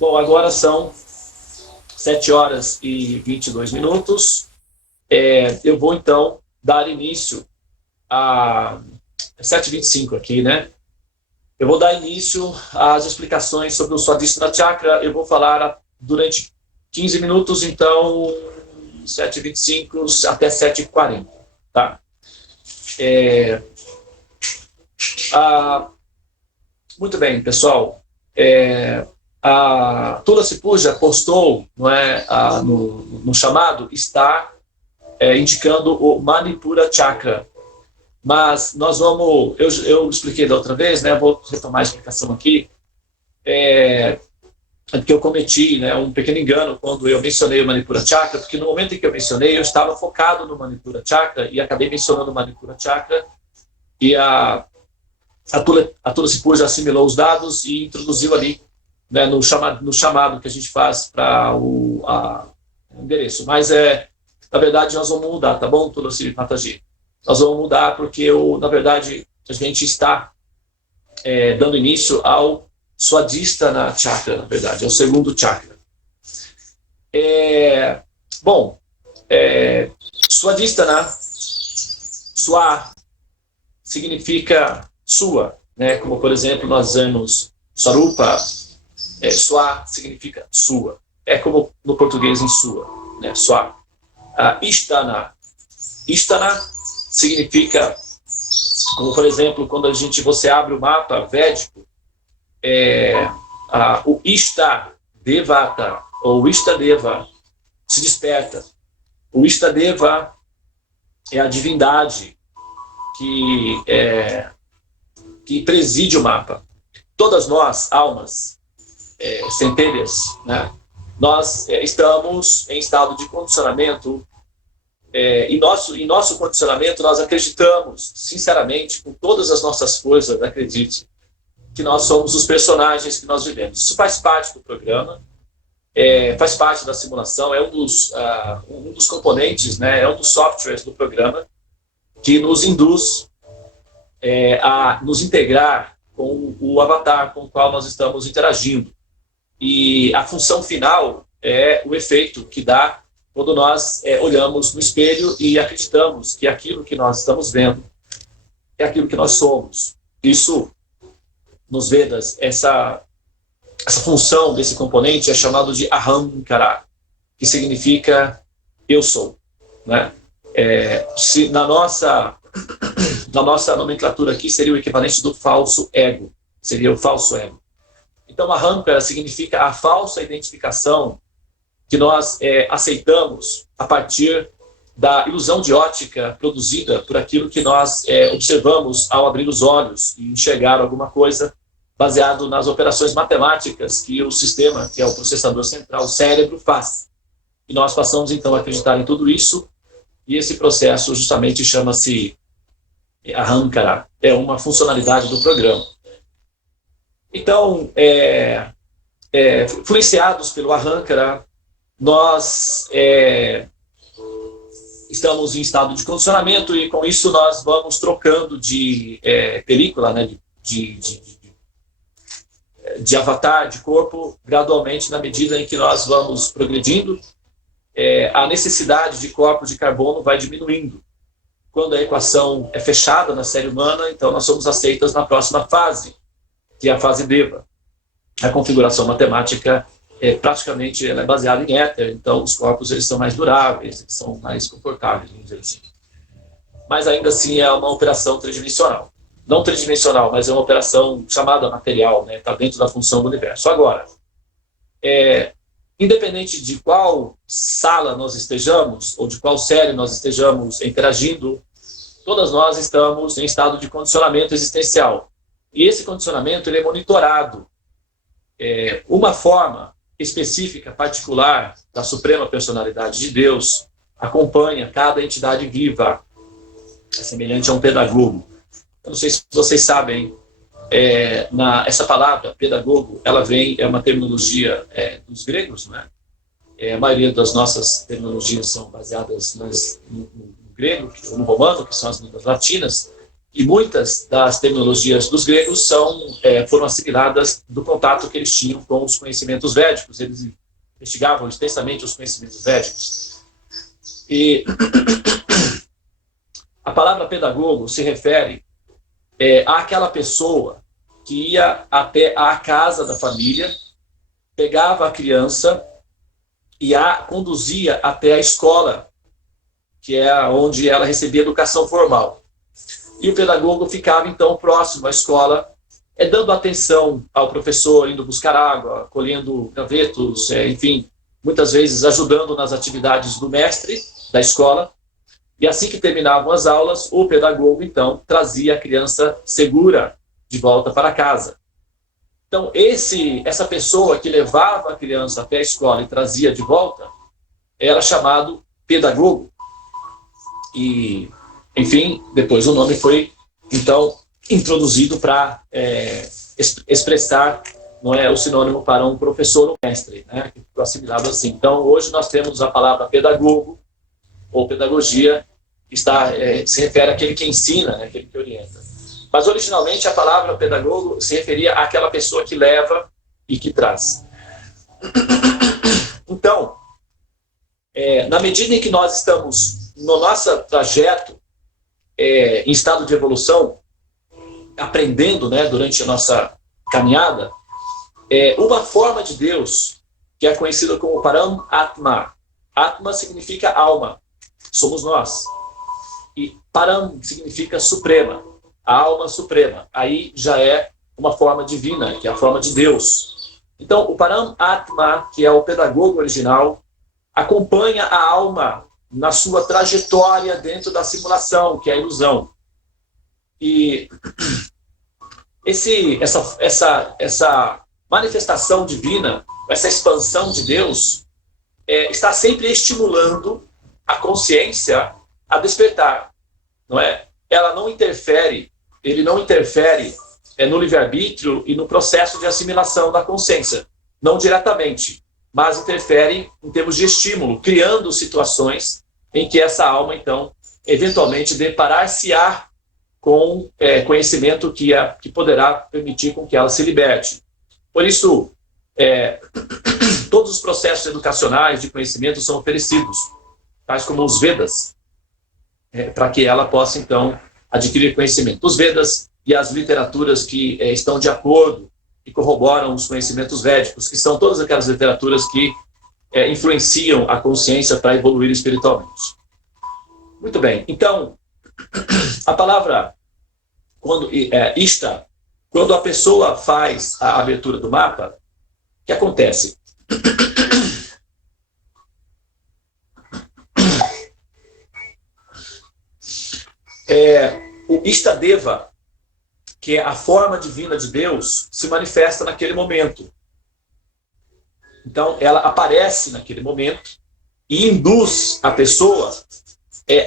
Bom, agora são 7 horas e 22 minutos. Eu vou, então, dar início a 7h25 aqui, né? Eu vou dar início às explicações sobre o Swadhisthana Chakra. Eu vou falar durante 15 minutos, então, 7h25 até 7h40, tá? Muito bem, pessoal. A Tulasi Puja postou, não é, no chamado, está indicando o Manipura Chakra. Mas nós vamos... Eu expliquei da outra vez, né? Vou retomar a explicação aqui. Porque eu cometi, né, um pequeno engano quando eu mencionei o Manipura Chakra, porque no momento em que eu mencionei, eu estava focado no Manipura Chakra e acabei mencionando o Manipura Chakra, e a Tulasi Puja assimilou os dados e introduziu ali, né, no chamado que a gente faz para o endereço. Mas, na verdade, nós vamos mudar, tá bom, Tulasi Mataji? Nós vamos mudar porque, na verdade, a gente está dando início ao Swadhisthana Chakra, na verdade, é o segundo chakra. Swadhisthana, Swa, significa sua, né? Como, por exemplo, nós vemos Sarupa, Swa significa sua. É como no português em sua, né? Swa. Ishtana. Ishtana significa, como, por exemplo, quando você abre o mapa védico, o Ishta Devata, ou Ishta Deva, se desperta. O Ishta Deva é a divindade que preside o mapa. Todas nós, almas, centelhas, né, nós estamos em estado de condicionamento, e nosso condicionamento, nós acreditamos, sinceramente, com todas as nossas forças, acredite, que nós somos os personagens que nós vivemos. Isso faz parte do programa, faz parte da simulação, é um dos componentes, né, é um dos softwares do programa que nos induz a nos integrar com o avatar com o qual nós estamos interagindo. E a função final é o efeito que dá quando nós olhamos no espelho e acreditamos que aquilo que nós estamos vendo é aquilo que nós somos. Isso, nos Vedas, essa função desse componente é chamado de Ahamkara, que significa eu sou, né? Na nossa nomenclatura aqui seria o equivalente do falso ego, seria o falso ego. Então, Ahamkara significa a falsa identificação que nós aceitamos a partir da ilusão de ótica produzida por aquilo que nós observamos ao abrir os olhos e enxergar alguma coisa, baseado nas operações matemáticas que o sistema, que é o processador central, o cérebro, faz. E nós passamos, então, a acreditar em tudo isso, e esse processo justamente chama-se Ahamkara, é uma funcionalidade do programa. Então, influenciados pelo Ahamkara, nós estamos em estado de condicionamento, e com isso nós vamos trocando de película, né, de avatar, de corpo, gradualmente, na medida em que nós vamos progredindo. A necessidade de corpos de carbono vai diminuindo. Quando a equação é fechada na série humana, então nós somos aceitas na próxima fase, que é a fase Deva. A configuração matemática praticamente ela é baseada em éter, então os corpos eles são mais duráveis, eles são mais confortáveis, vamos dizer assim. Mas ainda assim é uma operação tridimensional. Não tridimensional, mas é uma operação chamada material, né? Está dentro da função do universo. Agora, independente de qual sala nós estejamos, ou de qual série nós estejamos interagindo, todas nós estamos em estado de condicionamento existencial. E esse condicionamento ele é monitorado. Uma forma específica, particular, da Suprema Personalidade de Deus, acompanha cada entidade viva, semelhante a um pedagogo. Eu não sei se vocês sabem, essa palavra, pedagogo, ela é uma terminologia dos gregos, né? A maioria das nossas terminologias são baseadas no grego, ou no romano, que são as línguas latinas, E muitas das terminologias dos gregos foram assimiladas do contato que eles tinham com os conhecimentos védicos. Eles investigavam extensamente os conhecimentos védicos. E a palavra pedagogo se refere àquela pessoa que ia até a casa da família, pegava a criança e a conduzia até a escola, que é onde ela recebia educação formal. E o pedagogo ficava, então, próximo à escola, dando atenção ao professor, indo buscar água, colhendo gravetos, enfim, muitas vezes ajudando nas atividades do mestre da escola. E assim que terminavam as aulas, o pedagogo, então, trazia a criança segura de volta para casa. Então, essa pessoa que levava a criança até a escola e trazia de volta, era chamado pedagogo. E, enfim, depois o nome foi, então, introduzido para expressar, não é, o sinônimo para um professor ou mestre, né, que ficou assimilado assim. Então, hoje nós temos a palavra pedagogo, ou pedagogia, que se refere àquele que ensina, né, aquele que orienta. Mas, originalmente, a palavra pedagogo se referia àquela pessoa que leva e que traz. Então, na medida em que nós estamos no nosso trajeto, em estado de evolução, aprendendo, né, durante a nossa caminhada, uma forma de Deus, que é conhecida como Param Atma. Atma significa alma, somos nós. E Param significa suprema, a alma suprema. Aí já é uma forma divina, que é a forma de Deus. Então, o Param Atma, que é o pedagogo original, acompanha a alma na sua trajetória dentro da simulação, que é a ilusão. E essa manifestação divina, essa expansão de Deus, está sempre estimulando a consciência a despertar, não é? Ele não interfere no livre-arbítrio e no processo de assimilação da consciência, não diretamente, mas interfere em termos de estímulo, criando situações em que essa alma, então, eventualmente deparar-se-á com conhecimento que poderá permitir com que ela se liberte. Por isso, todos os processos educacionais de conhecimento são oferecidos, tais como os Vedas, para que ela possa, então, adquirir conhecimento. Os Vedas e as literaturas que estão de acordo e corroboram os conhecimentos védicos, que são todas aquelas literaturas que influenciam a consciência para evoluir espiritualmente. Muito bem. Então, a palavra, quando a pessoa faz a abertura do mapa, o que acontece? O Istadeva, que é a forma divina de Deus, se manifesta naquele momento. Então, ela aparece naquele momento e induz a pessoa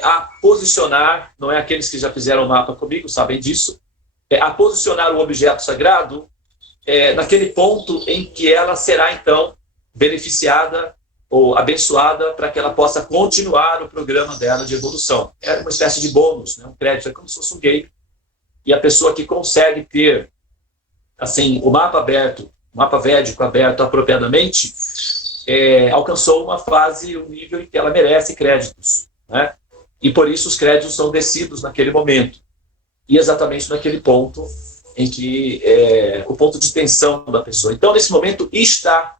a posicionar, não é aqueles que já fizeram o mapa comigo, sabem disso, a posicionar o objeto sagrado naquele ponto em que ela será, então, beneficiada ou abençoada para que ela possa continuar o programa dela de evolução. É uma espécie de bônus, né? Um crédito, é como se fosse um game. E a pessoa que consegue ter, assim, o mapa aberto, o mapa védico aberto apropriadamente, alcançou uma fase, um nível em que ela merece créditos, né? E por isso os créditos são descidos naquele momento. E exatamente naquele ponto em que o ponto de tensão da pessoa. Então, nesse momento, Ishta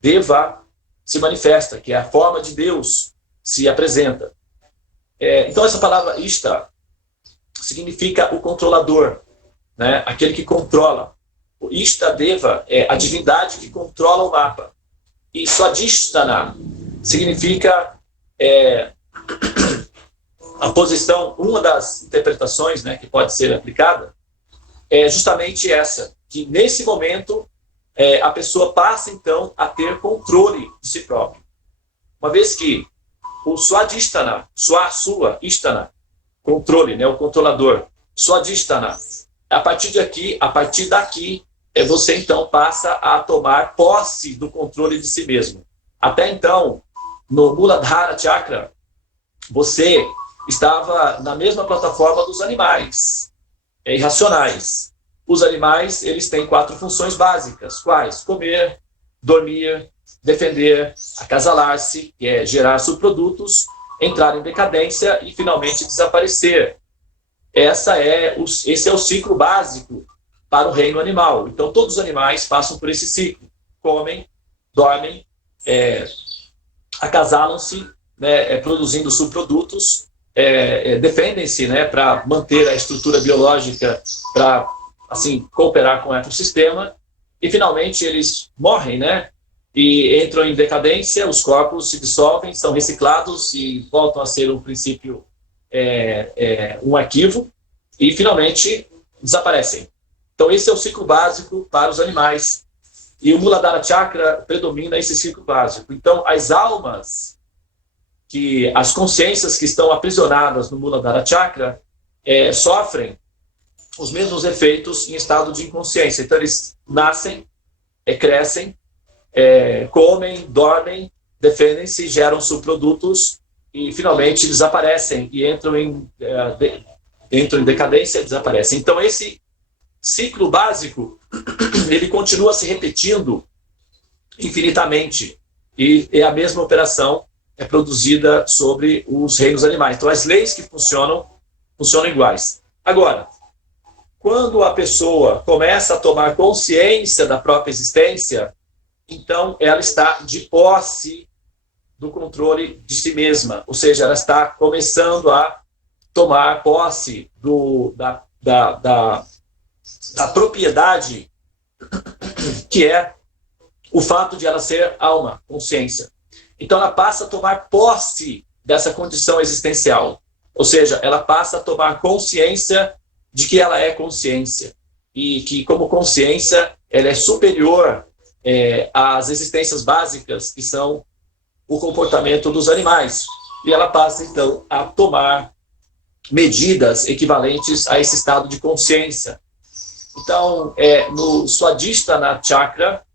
Deva se manifesta, que é a forma de Deus se apresenta. Então, essa palavra Ishta significa o controlador, né? Aquele que controla. O Ishta Deva é a divindade que controla o mapa. E Swadhisthana significa a posição, uma das interpretações, né, que pode ser aplicada, é justamente essa, que nesse momento a pessoa passa, então, a ter controle de si próprio. Uma vez que o Swadhisthana, sua, Isthana, controle, né, o controlador, Swadhisthana, a partir daqui, você, então, passa a tomar posse do controle de si mesmo. Até então, no Muladhara Chakra, você estava na mesma plataforma dos animais. irracionais. Os animais, eles têm 4 funções básicas. Quais? Comer, dormir, defender, acasalar-se, que é gerar subprodutos, entrar em decadência e finalmente desaparecer. Esse é o ciclo básico para o reino animal. Então, todos os animais passam por esse ciclo. Comem, dormem, acasalam-se, né, produzindo subprodutos, defendem-se, né, para manter a estrutura biológica, para assim cooperar com o ecossistema, e finalmente eles morrem, né, e entram em decadência, os corpos se dissolvem, são reciclados e voltam a ser um princípio, um arquivo, e finalmente desaparecem. Então esse é o ciclo básico para os animais. E o Muladhara Chakra predomina esse ciclo básico. Então, as almas, as consciências que estão aprisionadas no Muladhara Chakra, sofrem os mesmos efeitos em estado de inconsciência. Então, eles nascem, crescem, comem, dormem, defendem-se, geram subprodutos e, finalmente, desaparecem e entram em decadência e desaparecem. Então, esse ciclo básico, ele continua se repetindo infinitamente, e a mesma operação é produzida sobre os reinos animais. Então, as leis que funcionam iguais. Agora, quando a pessoa começa a tomar consciência da própria existência, então ela está de posse do controle de si mesma, ou seja, ela está começando a tomar posse da propriedade, que é o fato de ela ser alma, consciência. Então ela passa a tomar posse dessa condição existencial, ou seja, ela passa a tomar consciência de que ela é consciência, e que como consciência ela é superior às existências básicas, que são o comportamento dos animais, e ela passa então a tomar medidas equivalentes a esse estado de consciência. Então, no Swadhisthana Chakra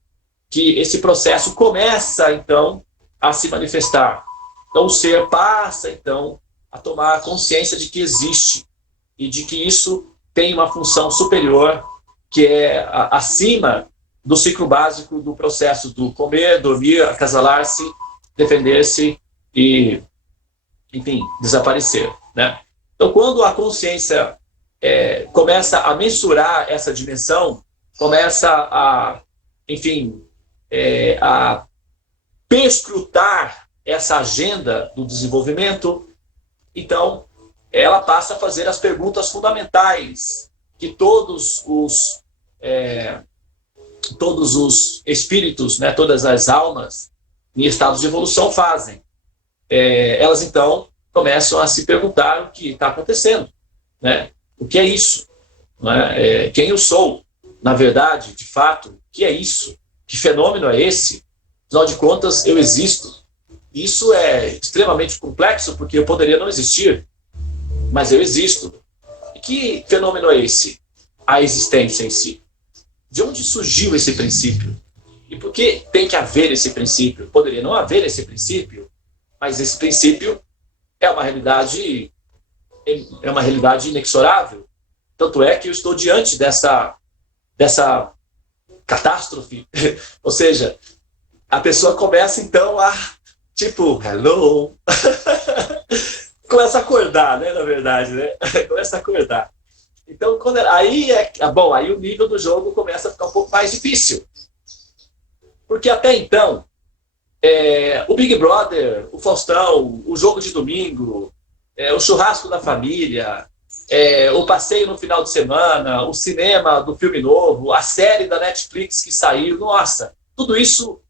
que esse processo começa, então, a se manifestar. Então, o ser passa, então, a tomar consciência de que existe e de que isso tem uma função superior, que é acima do ciclo básico do processo do comer, dormir, acasalar-se, defender-se e, enfim, desaparecer, né? Então, quando a consciência começa a mensurar essa dimensão, começa a, enfim, a perscrutar essa agenda do desenvolvimento, então ela passa a fazer as perguntas fundamentais que todos os espíritos, né, todas as almas em estados de evolução fazem. Elas então começam a se perguntar o que está acontecendo, né? O que é isso? Né? Quem eu sou? Na verdade, de fato, o que é isso? Que fenômeno é esse? Afinal de contas, eu existo. Isso é extremamente complexo, porque eu poderia não existir, mas eu existo. E que fenômeno é esse? A existência em si. De onde surgiu esse princípio? E por que tem que haver esse princípio? Poderia não haver esse princípio, mas esse princípio é uma realidade inexorável. Tanto é que eu estou diante dessa catástrofe. Ou seja, a pessoa começa então a, tipo, hello, começa a acordar, né, na verdade, né? Começa a acordar. Então, aí o nível do jogo começa a ficar um pouco mais difícil. Porque até então, o Big Brother, o Faustão, o jogo de domingo, o churrasco da família, o passeio no final de semana, o cinema do filme novo, a série da Netflix que saiu, nossa, tudo isso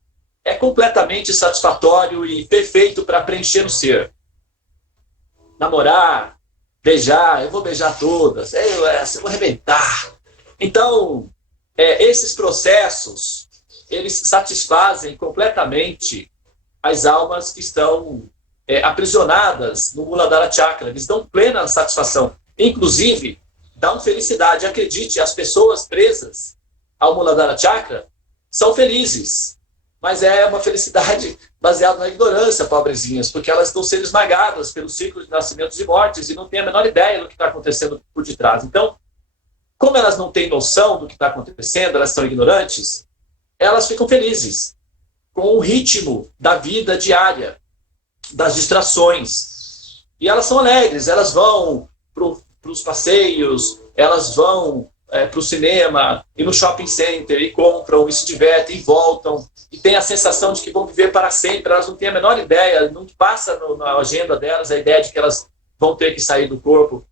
é completamente satisfatório e perfeito para preencher o ser. Namorar, beijar, eu vou beijar todas, eu vou arrebentar. Então, esses processos, eles satisfazem completamente as almas que estão aprisionadas no Muladhara Chakra. Eles dão plena satisfação. Inclusive, dão felicidade. Acredite, as pessoas presas ao Muladhara Chakra são felizes. Mas é uma felicidade baseada na ignorância, pobrezinhas, porque elas estão sendo esmagadas pelo ciclo de nascimentos e mortes e não têm a menor ideia do que está acontecendo por detrás. Então, Como elas não têm noção do que está acontecendo, elas são ignorantes, elas ficam felizes com o ritmo da vida diária, das distrações. E elas são alegres, elas vão para os passeios, elas vão para o cinema e no shopping center e compram e se divertem e voltam e têm a sensação de que vão viver para sempre. Elas não têm a menor ideia, não passa na agenda delas a ideia de que elas vão ter que sair do corpo.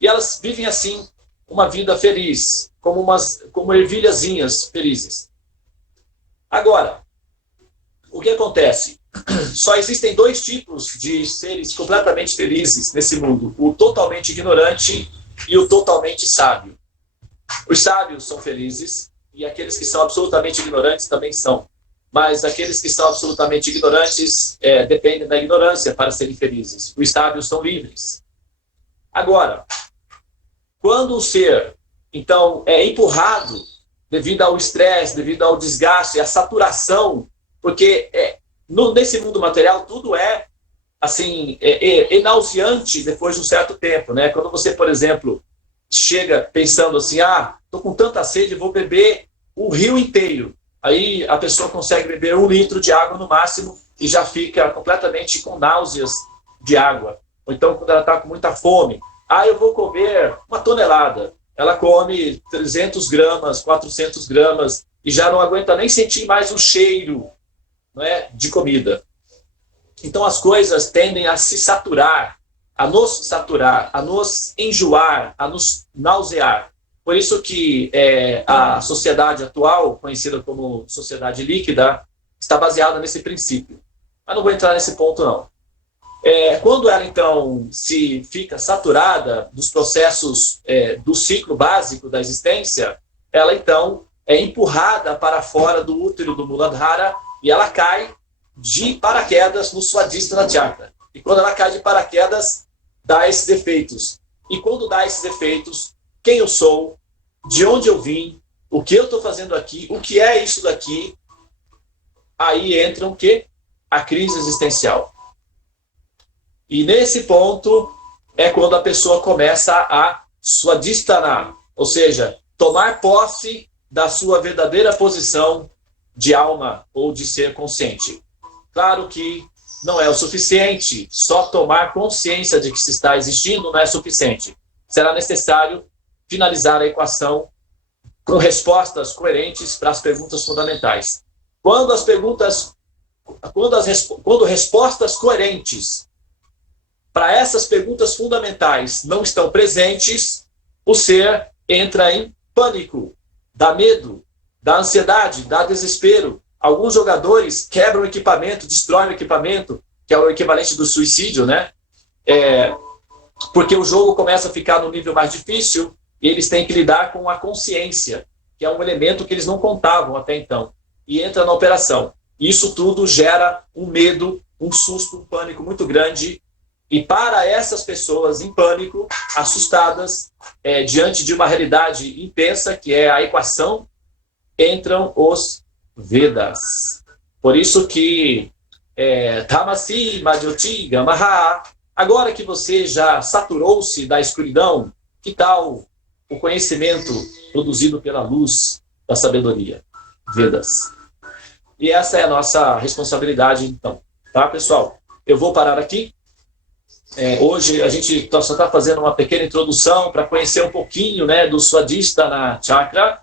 E elas vivem assim uma vida feliz, como ervilhazinhas felizes. Agora, o que acontece? Só existem dois tipos de seres completamente felizes nesse mundo: o totalmente ignorante e o totalmente sábio. Os sábios são felizes e aqueles que são absolutamente ignorantes também são. Mas aqueles que são absolutamente ignorantes dependem da ignorância para serem felizes. Os sábios são livres. Agora, quando o ser, então, é empurrado devido ao estresse, devido ao desgaste, à saturação, porque nesse mundo material tudo é assim, nauseante depois de um certo tempo, né? Quando você, por exemplo, chega pensando assim, tô com tanta sede, vou beber o rio inteiro. Aí a pessoa consegue beber 1 litro de água no máximo e já fica completamente com náuseas de água. Ou então, quando ela está com muita fome, eu vou comer 1 tonelada. Ela come 300 gramas, 400 gramas e já não aguenta nem sentir mais o cheiro, não é, de comida. Então as coisas tendem a se saturar, a nos enjoar, a nos nausear. Por isso que a sociedade atual, conhecida como sociedade líquida, está baseada nesse princípio. Mas não vou entrar nesse ponto, não. Quando ela, então, se fica saturada dos processos do ciclo básico da existência, ela, então, é empurrada para fora do útero do Muladhara e ela cai de paraquedas no Swadhisthana Chakra. E quando ela cai de paraquedas, dá esses efeitos. E quando dá esses efeitos, quem eu sou, de onde eu vim, o que eu estou fazendo aqui, o que é isso daqui, aí entra o quê? A crise existencial. E nesse ponto é quando a pessoa começa a Swadhisthana, ou seja, tomar posse da sua verdadeira posição de alma ou de ser consciente. Claro que não é o suficiente, só tomar consciência de que se está existindo não é suficiente. Será necessário finalizar a equação com respostas coerentes para as perguntas fundamentais. Quando respostas coerentes para essas perguntas fundamentais não estão presentes, o ser entra em pânico, dá medo, dá ansiedade, dá desespero. Alguns jogadores quebram o equipamento, destroem o equipamento, que é o equivalente do suicídio, né? Porque o jogo começa a ficar no nível mais difícil e eles têm que lidar com a consciência, que é um elemento que eles não contavam até então, e entra na operação. Isso tudo gera um medo, um susto, um pânico muito grande. E para essas pessoas em pânico, assustadas, diante de uma realidade intensa, que é a equação, entram os Vedas. Por isso que Tamasi Madhyoti Gamaha, agora que você já saturou-se da escuridão, que tal o conhecimento produzido pela luz da sabedoria? Vedas. E essa é a nossa responsabilidade, então. Tá, pessoal? Eu vou parar aqui. Hoje a gente só está fazendo uma pequena introdução para conhecer um pouquinho, né, do Swadhisthana Chakra.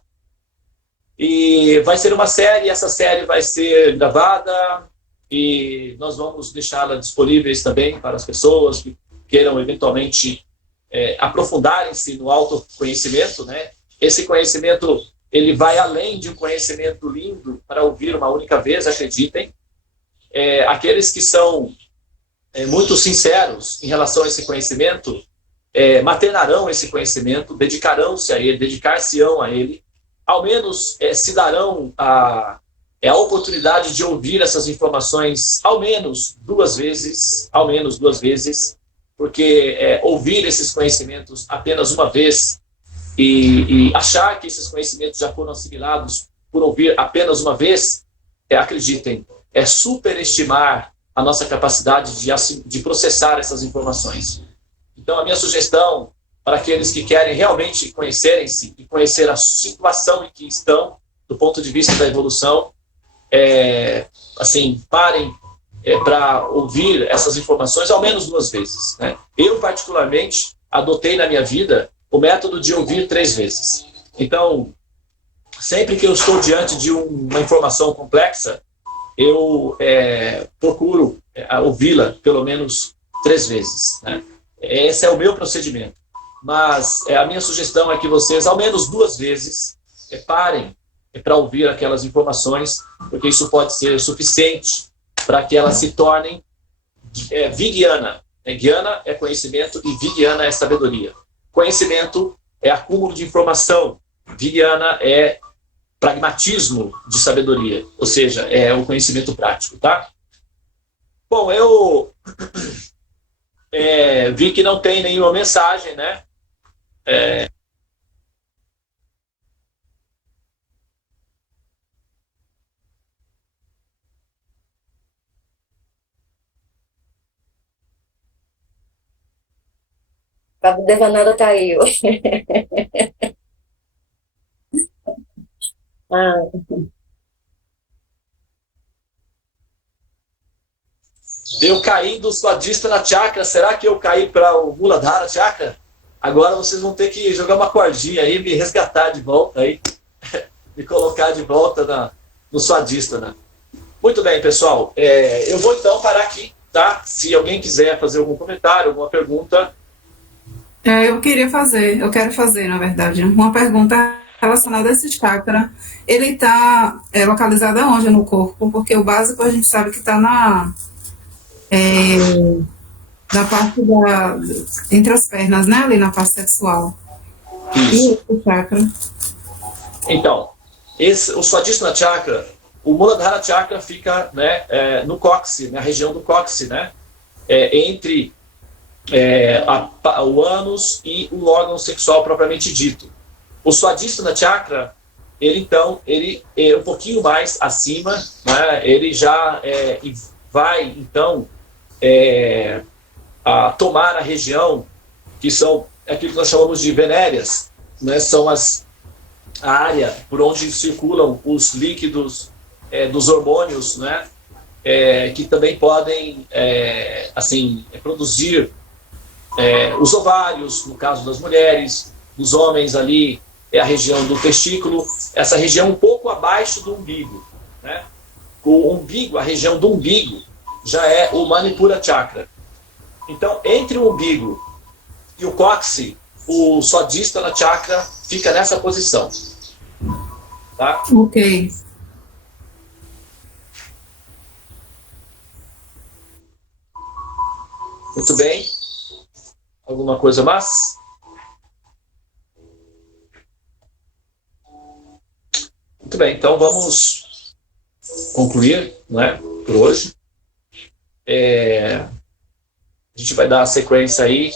E vai ser uma série, essa série vai ser gravada e nós vamos deixá-la disponíveis também para as pessoas que queiram eventualmente aprofundarem-se no autoconhecimento, né? Esse conhecimento, ele vai além de um conhecimento lindo para ouvir uma única vez, acreditem. Aqueles que são muito sinceros em relação a esse conhecimento, maternarão esse conhecimento, dedicarão-se a ele, dedicar-se-ão a ele, ao menos se darão a oportunidade de ouvir essas informações ao menos duas vezes, porque ouvir esses conhecimentos apenas uma vez e achar que esses conhecimentos já foram assimilados por ouvir apenas uma vez, acreditem, é superestimar a nossa capacidade de processar essas informações. Então, a minha sugestão para aqueles que querem realmente conhecerem-se e conhecer a situação em que estão, do ponto de vista da evolução, assim, parem para ouvir essas informações ao menos 2 vezes, né? Eu, particularmente, adotei na minha vida o método de ouvir 3 vezes. Então, sempre que eu estou diante de uma informação complexa, eu procuro ouvi-la pelo menos 3 vezes, né? Esse é o meu procedimento. Mas a minha sugestão é que vocês, ao menos 2 vezes, parem para ouvir aquelas informações, porque isso pode ser suficiente para que elas se tornem vigyana. Gyana é conhecimento e vigyana é sabedoria. Conhecimento é acúmulo de informação. Vigyana é pragmatismo de sabedoria, ou seja, é o conhecimento prático, tá? Bom, eu vi que não tem nenhuma mensagem, né? Cabo Devanada tá aí hoje. Ah, Eu caí do Swadhisthana Chakra, será que eu caí para o Muladhara Chakra? Agora vocês vão ter que jogar uma cordinha aí, me resgatar de volta aí, me colocar de volta no Swadhisthana. Muito bem, pessoal. Eu vou então parar aqui, tá? Se alguém quiser fazer algum comentário, alguma pergunta. Eu quero fazer, na verdade, uma pergunta relacionada a esse chakra. Ele está localizado aonde no corpo? Porque o básico a gente sabe que está na parte entre as pernas, né? Ali na parte sexual. E Isso. esse chakra? Então, o Swadhisthana Chakra, o Muladhara Chakra fica, né, no cóccix, na região do cóccix, né? Entre o ânus e o órgão sexual propriamente dito. O Swadhisthana Chakra, ele é um pouquinho mais acima, né? Ele já vai, então, a tomar a região que são aquilo que nós chamamos de venéreas, né? São a área por onde circulam os líquidos dos hormônios, né? Que também podem produzir os ovários, no caso das mulheres, dos homens ali é a região do testículo, essa região um pouco abaixo do umbigo, né? O umbigo, a região do umbigo, já é o Manipura Chakra. Então, entre o umbigo e o cóccix, o Swadhisthana Chakra fica nessa posição. Tá? Ok. Muito bem. Alguma coisa mais? Muito bem, então vamos concluir, né, por hoje. A gente vai dar a sequência aí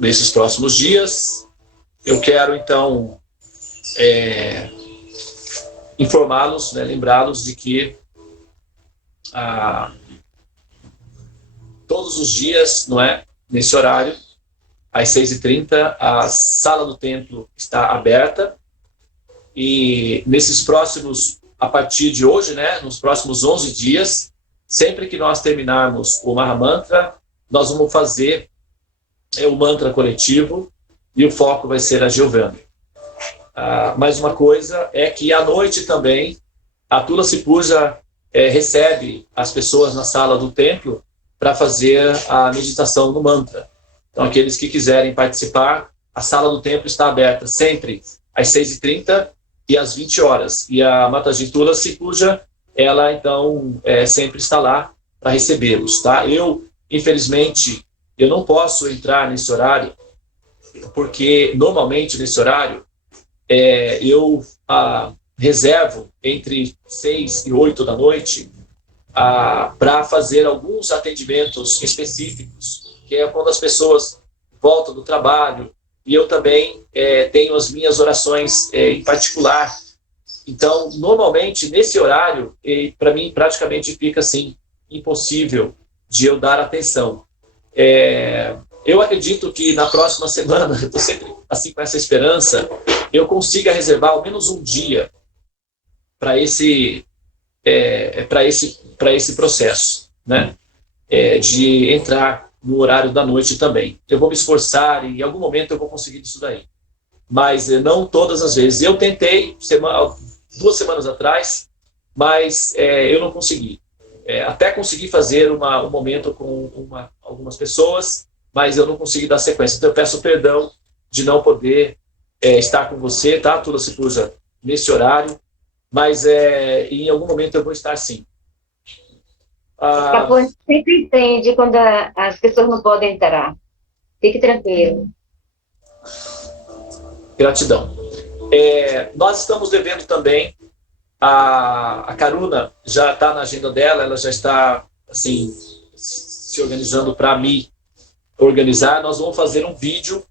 nesses próximos dias. Eu quero, então, informá-los, né, lembrá-los de que todos os dias, não é, nesse horário, às 6h30, a sala do templo está aberta. E nesses próximos, a partir de hoje, né, nos próximos 11 dias, sempre que nós terminarmos o Mahamantra, nós vamos fazer o mantra coletivo e o foco vai ser a Giovana. Mais uma coisa é que à noite também a Tulasi Puja recebe as pessoas na sala do templo para fazer a meditação no mantra. Então, aqueles que quiserem participar, a sala do templo está aberta sempre às 6h30 e às 20 horas. E a Mataji Tulasi Puja, ela, então, sempre está lá para recebê-los. Tá? Infelizmente, eu não posso entrar nesse horário, porque, normalmente, nesse horário, eu reservo entre 6 e 8 da noite para fazer alguns atendimentos específicos, que é quando as pessoas voltam do trabalho, e eu também tenho as minhas orações em particular. Então, normalmente, nesse horário, para mim, praticamente fica assim, impossível de eu dar atenção. Eu acredito que na próxima semana, eu estou sempre assim com essa esperança, eu consiga reservar ao menos um dia para esse processo, né? De entrar no horário da noite também. Eu vou me esforçar e em algum momento eu vou conseguir isso daí. Mas não todas as vezes. Eu tentei 2 semanas atrás, mas eu não consegui. Até consegui fazer um momento com algumas pessoas, mas eu não consegui dar sequência. Então eu peço perdão de não poder estar com você, tá, Tula Cipuja, nesse horário, mas em algum momento eu vou estar sim. A gente sempre entende quando as pessoas não podem entrar. Fique tranquilo. Gratidão. Nós estamos devendo também, a Karuna já está na agenda dela, ela já está assim, se organizando para me organizar. Nós vamos fazer um vídeo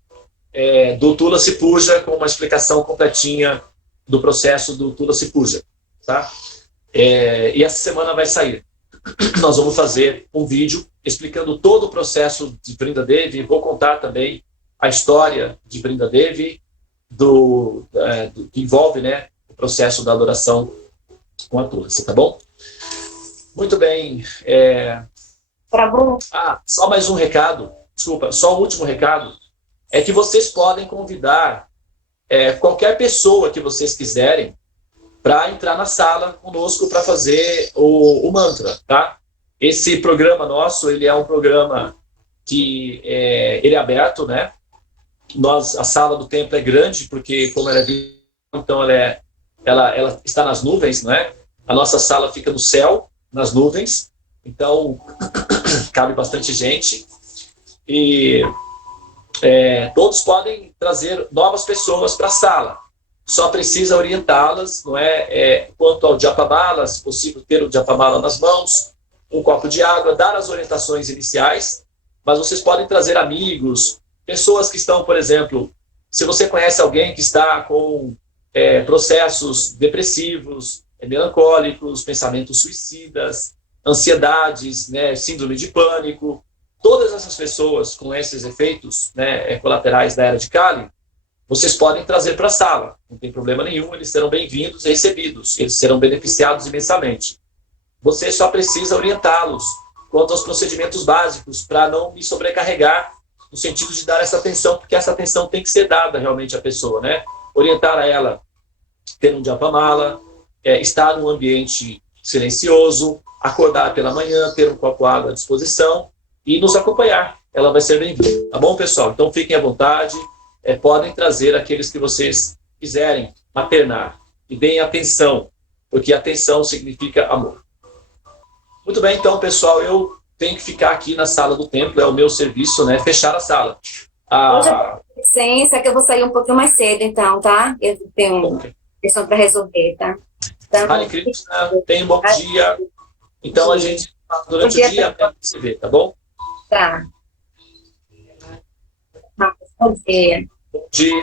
do Tula Cipuja com uma explicação completinha do processo do Tula Cipuja, tá? E essa semana vai sair. Nós vamos fazer um vídeo explicando todo o processo de Brinda Devi. Vou contar também a história de Brinda Devi, que envolve, né, o processo da adoração com a Tula, tá bom? Muito bem. Só mais um recado, desculpa, só um último recado, é que vocês podem convidar qualquer pessoa que vocês quiserem para entrar na sala conosco para fazer o mantra, tá? Esse programa nosso, ele é um programa que ele é aberto, né? A sala do templo é grande, porque como ela é virtual, então ela está nas nuvens, né? A nossa sala fica no céu, nas nuvens, então cabe bastante gente. E todos podem trazer novas pessoas para a sala. Só precisa orientá-las, não quanto ao Japamala, se possível ter o Japamala nas mãos, um copo de água, dar as orientações iniciais, mas vocês podem trazer amigos, pessoas que estão, por exemplo, se você conhece alguém que está com processos depressivos, melancólicos, pensamentos suicidas, ansiedades, né, síndrome de pânico, todas essas pessoas com esses efeitos, né, colaterais da era de Kali, vocês podem trazer para a sala, não tem problema nenhum, eles serão bem-vindos e recebidos, eles serão beneficiados imensamente. Você só precisa orientá-los quanto aos procedimentos básicos para não me sobrecarregar no sentido de dar essa atenção, porque essa atenção tem que ser dada realmente à pessoa, né? Orientar a ela ter um Japamala, estar num ambiente silencioso, acordar pela manhã, ter um copo de água à disposição e nos acompanhar. Ela vai ser bem-vinda, tá bom, pessoal? Então fiquem à vontade. Podem trazer aqueles que vocês quiserem maternar e deem atenção, porque atenção significa amor. Muito bem, então, pessoal, eu tenho que ficar aqui na sala do templo, é o meu serviço, né? Fechar a sala. Licença, que eu vou sair um pouquinho mais cedo, então, tá? Eu tenho uma questão para resolver, tá? Então, Hare Krishna, tenha um bom dia. Então, a gente, durante o dia, se vê, tá bom? Tá. Bom dia. Bom dia.